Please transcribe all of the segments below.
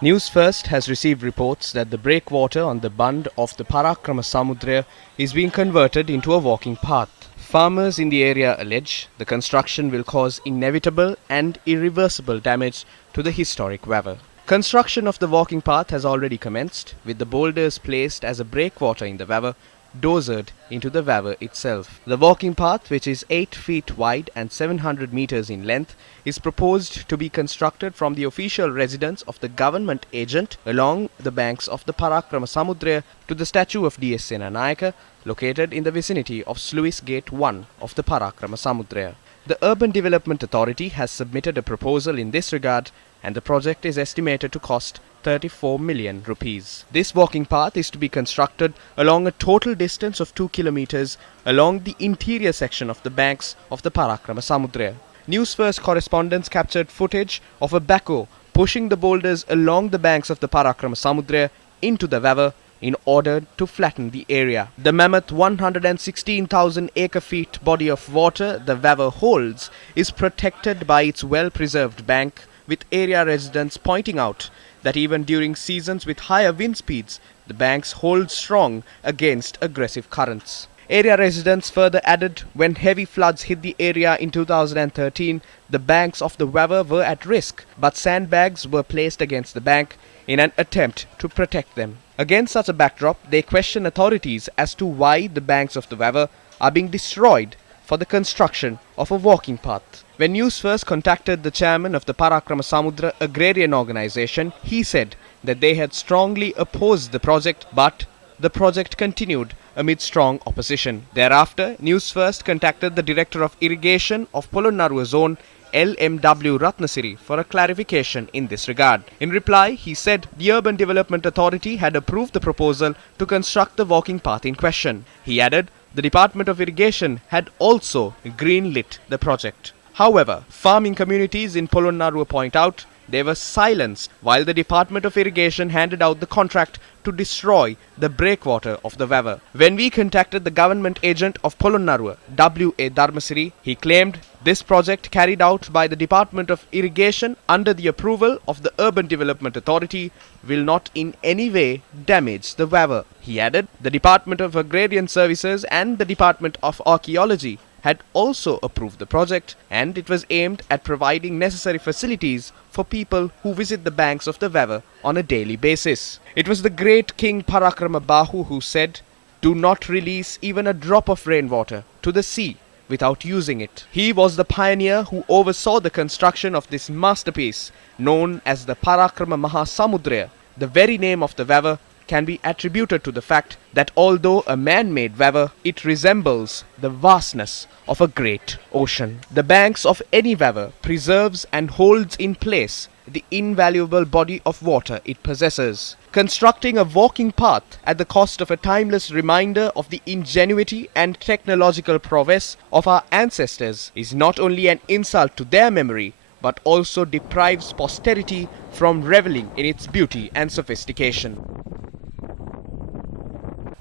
Newsfirst has received reports that the breakwater on the Bund of the Parakrama Samudra is being converted into a walking path. Farmers in the area allege the construction will cause inevitable and irreversible damage to the historic river. Construction of the walking path has already commenced, with the boulders placed as a breakwater in the river dozered into the river itself. The walking path, which is 8 feet wide and 700 meters in length, is proposed to be constructed from the official residence of the government agent along the banks of the Parakrama Samudra to the statue of D.S. Senanayaka, located in the vicinity of Sluice Gate 1 of the Parakrama Samudra. The Urban Development Authority has submitted a proposal in this regard, and the project is estimated to cost 34 million rupees. This walking path is to be constructed along a total distance of 2 kilometers along the interior section of the banks of the Parakrama Samudra. Newsfirst correspondents captured footage of a backhoe pushing the boulders along the banks of the Parakrama Samudra into the river in order to flatten the area. The mammoth 116,000 acre-feet body of water the river holds is protected by its well-preserved bank, with area residents pointing out that even during seasons with higher wind speeds, the banks hold strong against aggressive currents. Area residents further added when heavy floods hit the area in 2013, the banks of the river were at risk, but sandbags were placed against the bank in an attempt to protect them. Against such a backdrop, they question authorities as to why the banks of the river are being destroyed for the construction of a walking path. When Newsfirst contacted the chairman of the Parakrama Samudra Agrarian Organization, he said that they had strongly opposed the project, but the project continued amid strong opposition. Thereafter, Newsfirst contacted the Director of Irrigation of Polonnaruwa Zone, LMW Ratnasiri, for a clarification in this regard. In reply, he said the Urban Development Authority had approved the proposal to construct the walking path in question. He added the Department of Irrigation had also greenlit the project. However, farming communities in Polonnaruwa point out they were silenced while the Department of Irrigation handed out the contract to destroy the breakwater of the river. When we contacted the government agent of Polonnaruwa, W.A. Dharmasiri, he claimed this project carried out by the Department of Irrigation under the approval of the Urban Development Authority will not in any way damage the river. He added, the Department of Agrarian Services and the Department of Archaeology had also approved the project, and it was aimed at providing necessary facilities for people who visit the banks of the river on a daily basis. It was the great King Parakrama Bahu who said, "Do not release even a drop of rainwater to the sea without using it." He was the pioneer who oversaw the construction of this masterpiece known as the Parakrama Mahasamudra. The very name of the river can be attributed to the fact that although a man-made river, it resembles the vastness of a great ocean. The banks of any river preserves and holds in place the invaluable body of water it possesses. Constructing a walking path at the cost of a timeless reminder of the ingenuity and technological prowess of our ancestors is not only an insult to their memory, but also deprives posterity from reveling in its beauty and sophistication.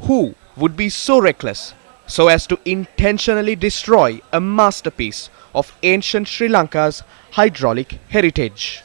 Who would be so reckless so as to intentionally destroy a masterpiece of ancient Sri Lanka's hydraulic heritage?